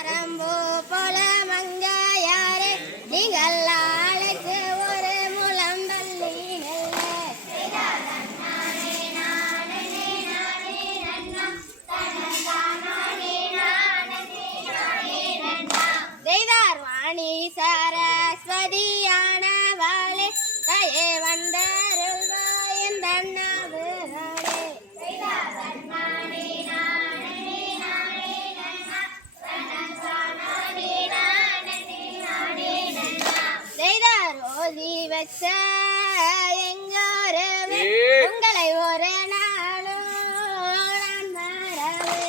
தாரம்பூ போல மங்கையாரே நீங்கள் ஆளுக்கு ஒரு முழம் தள்ளி செய்தார் வாணி சரஸ்வதியானவளே கையே வந்தருள்வாயின் தன்னாவுகளே ஓதி வச்ச எங்கோரவே உங்களை ஒரு நாளும் நான் மறவே